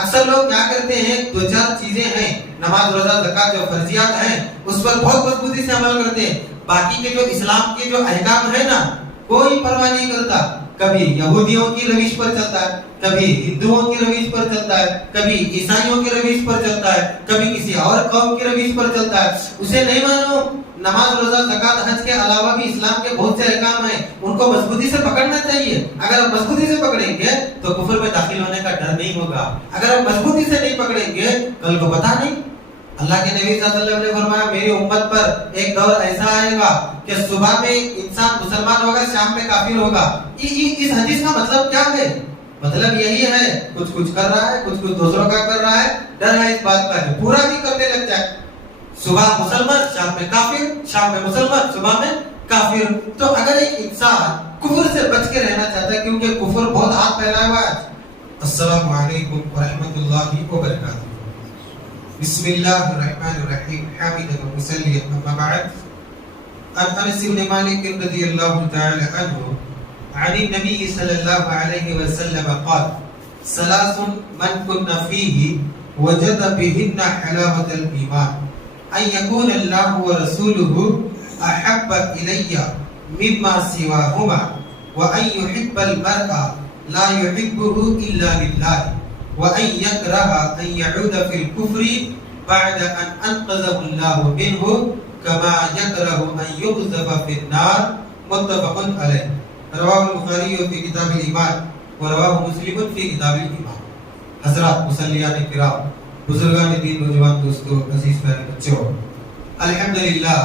اکثر لوگ کیا کرتے ہیں، دو چار چیزیں ہیں، نماز روزہ زکات جو فرضیات ہیں اس پر بہت مضبوطی سے عمل کرتے ہیں، باقی کے جو اسلام کے جو احکام ہے نا کوئی پرواہ نہیں کرتا. کبھی یہودیوں کی روش پر چلتا ہے، کبھی ہندوؤں کی روش پر چلتا ہے، کبھی عیسائیوں کی روش پر چلتا ہے، کبھی کسی اور قوم کی روش پر چلتا ہے. اسے نہیں معلوم نماز روزہ زکات حج کے علاوہ بھی اسلام کے بہت سے احکام ہیں، ان کو مضبوطی سے پکڑنا چاہیے. اگر آپ مضبوطی سے پکڑیں گے تو کفر میں داخل ہونے کا ڈر نہیں ہوگا. اگر آپ مضبوطی سے نہیں پکڑیں گے کل کو پتہ نہیں. اللہ کے نبی صلی اللہ علیہ وسلم نے فرمایا میری امت پر ایک دور ایسا آئے گا کہ صبح میں انسان مسلمان ہوگا، شام میں کافر ہوگا. اس حدیث کا مطلب کیا ہے؟ مطلب یہی ہے کچھ کچھ کر رہا ہے، کچھ کچھ دوسروں کا کر رہا ہے، ڈر ہے اس بات کا کہ پورا بھی کرنے لگ جائے. صبح مسلمان شام میں کافر، شام میں مسلمان صبح میں کافر. تو اگر ایک انسان کفر سے بچ کے رہنا چاہتا ہے، کیونکہ کفر بہت ہاتھ پھیلایا ہوا ہے. السلام علیکم ورحمۃ اللہ وبرکاتہ. بسم اللہ الرحمن الرحیم. حامدا ومصلیا اما بعد. عن انس بن مالک رضی اللہ تعالی عنہ عن النبي صلى الله عليه وسلم قال ثلاث من كن فيه وجد بهن حلاوة الإيمان أن يكون الله ورسوله أحب إلي مما سواهما وأن يحب المرء لا يحبه إلا لله وأن يكره أن يعود في الكفر بعد أن أنقذه الله منه كما يكره أن يقذف في النار. متفق عليه. رواه البخاری فی کتاب الایمان ورواه مسلم فی کتاب الایمان. حضرات مصلیان کرام، بزرگان دین، نوجوان دوستو، عزیز پیارے بچوں، الحمدللہ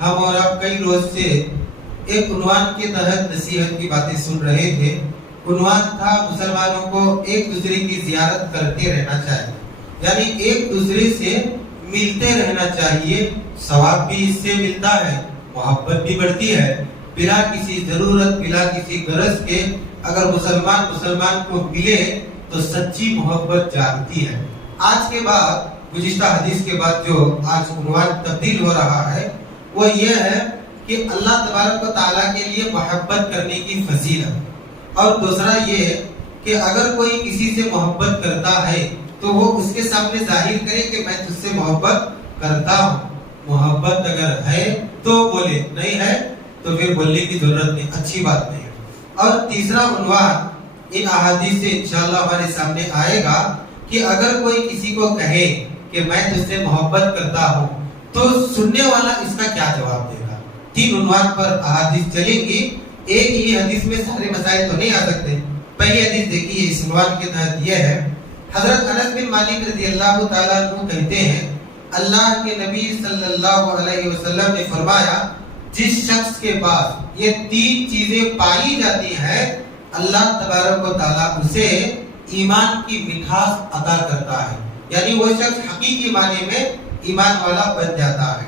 ہم اور آپ کئی روز سے ایک عنوان کے تحت نصیحت کی باتیں سن رہے تھے. عنوان تھا مسلمانوں کو ایک دوسرے کی زیارت کرتے رہنا چاہیے، یعنی ایک دوسرے سے ملتے رہنا چاہیے. ثواب بھی اس سے ملتا ہے، محبت بھی بڑھتی ہے. بلا کسی ضرورت، بلا کسی غرض کے اگر مسلمان کو ملے تو سچی محبت جاگتی ہے. آج کے بعد، گزشتہ حدیث کے بعد جو آج عنوان تبدیل ہو رہا ہے وہ یہ ہے کہ اللہ تبارک و تعالیٰ کے لیے محبت کرنے کی فضیلت. اور دوسرا یہ کہ اگر کوئی کسی سے محبت کرتا ہے تو وہ اس کے سامنے ظاہر کرے کہ میں تجھ سے محبت کرتا ہوں. محبت اگر ہے تو بولے، نہیں ہے تو پھر بولنے کی ضرورت نہیں، اچھی بات نہیں. اور تیسرا عنوان ان احادیث سے انشاءاللہ ہمارے سامنے آئے گا کہ اگر کوئی کسی کو کہے کہ میں تجھ سے محبت کرتا ہوں تو سننے والا اس کا کیا جواب دے گا. 3 عنوان پر احادیث چلیں گی. ایک ہی حدیث میں سارے مسائل تو نہیں آ سکتے. پہلی حدیث دیکھیے اس عنوان کے تحت یہ ہے. حضرت انس بن مالک رضی اللہ تعالیٰ عنہ کہتے ہیں اللہ کے نبی صلی اللہ علیہ وسلم نے فرمایا جس شخص کے پاس یہ 3 چیزیں پائی جاتی ہیں اللہ تبارک و تعالیٰ اسے ایمان کی مٹھاس عطا کرتا ہے، یعنی وہ شخص حقیقی معنی میں ایمان والا بن جاتا ہے.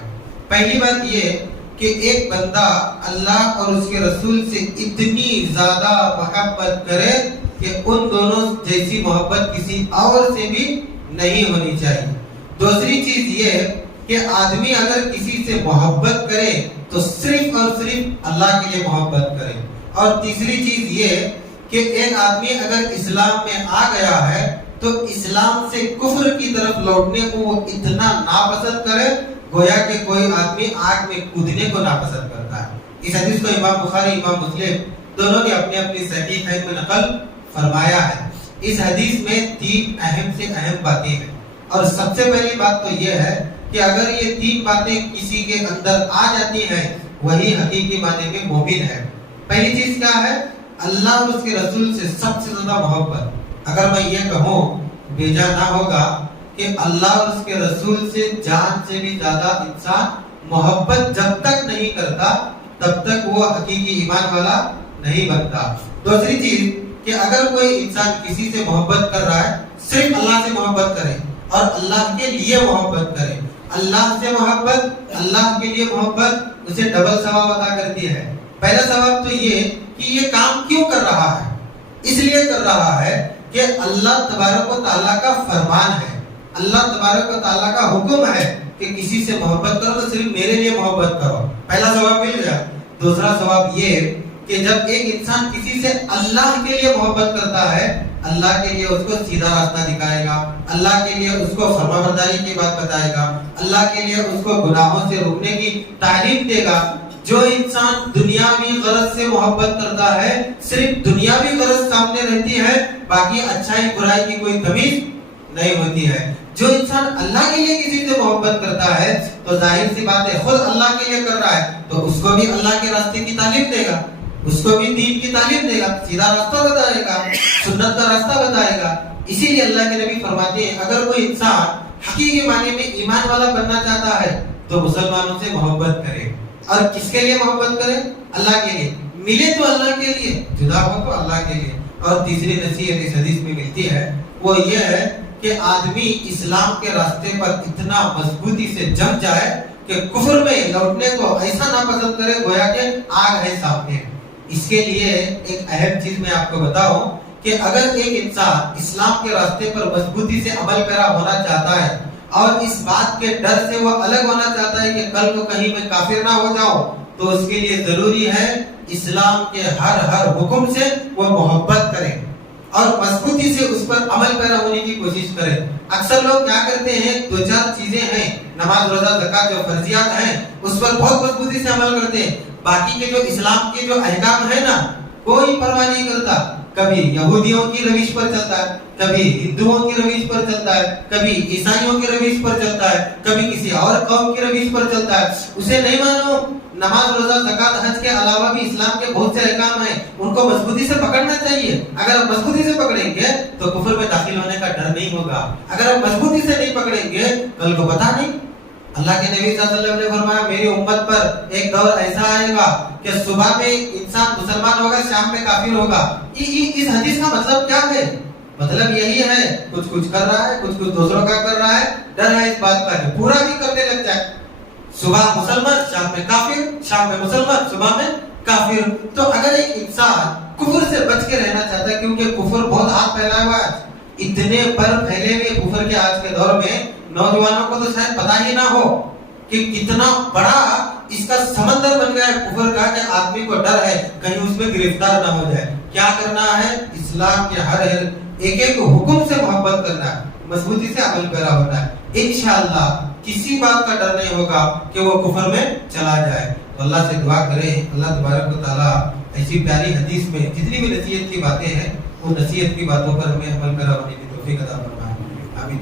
پہلی بات یہ کہ ایک بندہ اللہ اور اس کے رسول سے اتنی زیادہ محبت کرے کہ ان دونوں جیسی محبت کسی اور سے بھی نہیں ہونی چاہیے. دوسری چیز یہ کہ آدمی اگر کسی سے محبت کرے تو صرف اور صرف اللہ کے لیے محبت کرے. اور تیسری چیز یہ کہ ایک آدمی اگر اسلام میں آ گیا ہے تو اسلام سے کفر کی طرف لوٹنے کو وہ اتنا ناپسند کرے گویا کہ کوئی آدمی آگ میں کودنے کو ناپسند کرتا ہے. اس حدیث کو امام بخاری، امام مسلم دونوں نے اپنی اپنی صحیح میں نقل فرمایا ہے. اس حدیث میں 3 اہم سے اہم باتیں ہیں. اور سب سے پہلی بات تو یہ ہے کہ اگر یہ 3 باتیں کسی کے اندر آ جاتی ہیں وہی حقیقی معنی میں مومن ہے. پہلی چیز کیا ہے؟ اللہ اور اس کے رسول سے سب سے زیادہ محبت. اگر میں یہ کہوں بھیجا نہ ہوگا کہ اللہ اور اس کے رسول سے جان سے بھی زیادہ انسان محبت جب تک نہیں کرتا تب تک وہ حقیقی ایمان والا نہیں بنتا. دوسری چیز کہ اگر کوئی انسان کسی سے محبت کر رہا ہے صرف اللہ سے محبت کرے اور اللہ کے لیے محبت کرے. اللہ سے محبت، اللہ کے لیے محبت اسے ڈبل ثواب عطا کرتی ہے. پہلا ثواب تو یہ کہ یہ کام کیوں کر رہا ہے؟ اس لیے کر رہا ہے کہ اللہ تبارک و تعالیٰ کا فرمان ہے، اللہ تبارک و تعالیٰ کا حکم ہے کہ کسی سے محبت کرو تو صرف میرے لیے محبت کرو. پہلا ثواب مل گیا. دوسرا ثواب یہ کہ جب ایک انسان کسی سے اللہ کے لیے محبت کرتا ہے اللہ کے لیے اس کو سیدھا راستہ دکھائے گا، اللہ کے لیے اس کو فرمانبرداری کی بات بتائے گا، اللہ کے لیے اس کو گناہوں سے روکنے کی تعلیم دے گا۔ جو انسان دنیاوی غرض سے محبت کرتا ہے، صرف دنیاوی غرض سامنے رہتی ہے، باقی اچھائی برائی کی کوئی تمیز نہیں ہوتی ہے۔ جو انسان اللہ کے لیے کسی سے محبت کرتا ہے تو ظاہر سی بات ہے خود اللہ کے لیے کر رہا ہے تو اس کو بھی اللہ کے راستے کی تعلیم دے گا، اس کو بھی دین کی تعلیم دے گا، سیدھا راستہ بتائے گا، سنت کا راستہ بتائے گا۔ اسی لیے اللہ کے نبی فرماتے ہیں اگر کوئی انسان حقیقی معنی میں ایمان والا بننا چاہتا ہے تو مسلمانوں سے محبت کرے۔ اور کس کے لیے محبت کرے؟ اللہ کے لیے، ملے تو اللہ کے لیے، جدا ہو تو اللہ کے لیے۔ اور تیسری نصیحت اس حدیث میں ملتی ہے وہ یہ ہے کہ آدمی اسلام کے راستے پر اتنا مضبوطی سے جم جائے کہ کفر میں لوٹنے کو ایسا ناپسند کرے گویا کہ آگ ہے سامنے۔ اس کے لیے ایک اہم چیز میں آپ کو بتاؤں کہ اگر ایک انسان اسلام کے راستے پر مضبوطی سے عمل پیرا ہونا چاہتا ہے اور اس بات کے ڈر سے وہ الگ ہونا چاہتا ہے کہ کل کو کہیں میں کافر نہ ہو جاؤں، تو اس کے لیے ضروری ہے اسلام کے ہر حکم سے وہ محبت کرے اور مضبوطی سے اس پر عمل پیرا ہونے کی کوشش کرے۔ اکثر لوگ کیا کرتے ہیں، دو چار چیزیں ہیں، نماز روزہ زکات جو فرضیات ہیں اس پر بہت مضبوطی سے عمل کرتے ہیں، باقی کے جو اسلام کے جو احکام ہیں نا کوئی پرواہ نہیں کرتا۔ کبھی یہودیوں کی روش پر چلتا ہے، کبھی ہندوؤں کی روش پر چلتا ہے، کبھی عیسائیوں کی روش پر چلتا ہے، کبھی کسی اور قوم کی روش پر چلتا ہے۔ اسے نہیں معلوم نماز روزہ زکات حج کے علاوہ بھی اسلام کے بہت سے احکام ہیں، ان کو مضبوطی سے پکڑنا چاہیے۔ اگر آپ مضبوطی سے پکڑیں گے تو کفر میں داخل ہونے کا ڈر نہیں ہوگا، اگر آپ مضبوطی سے نہیں پکڑیں گے کل کو پتہ نہیں۔ اللہ کے نبی صلی اللہ علیہ وسلم نے فرمایا میری امت پر ایک دور ایسا آئے گا کہ صبح میں انسان مسلمان ہوگا، شام میں کافر ہوگا۔ اس حدیث کا مطلب کیا ہے؟ مطلب یہی ہے کچھ کر رہا ہے، کچھ دوسروں کا کر رہا ہے، ڈر ہے اس بات کا کہ پورا بھی کرنے لگ جائے۔ صبح مسلمان، شام میں کافر، شام میں مسلمان، صبح میں کافر۔ تو اگر ایک انسان کفر سے بچ کے رہنا چاہتا ہے، کیونکہ کفر بہت ہاتھ پھیلایا ہوا ہے، اتنے پر پھیلے ہوئے کفر کے آج کے دور میں نوجوانوں کو تو شاید پتہ ہی نہ ہو کہ کتنا بڑا اس کا سمندر بن گیا ہے کفر کا کہ آدمی کو ڈر ہے کہیں اس میں گرفتار نہ ہو جائے۔ کیا کرنا ہے؟ اسلام کے ہر ایک حکم سے محبت کرنا ہے، مضبوطی سے عمل پیرا ہونا ہے۔ انشاءاللہ کسی بات کا ڈر نہیں ہوگا کہ وہ کفر میں چلا جائے۔ تو اللہ سے دعا کریں اللہ تبارک و تعالیٰ ایسی پیاری حدیث میں جتنی بھی نصیحت کی باتیں ہیں وہ نصیحت کی باتوں پر ہمیں عمل پیرا ہونے کی توفیق عطا فرمائے۔ آمین۔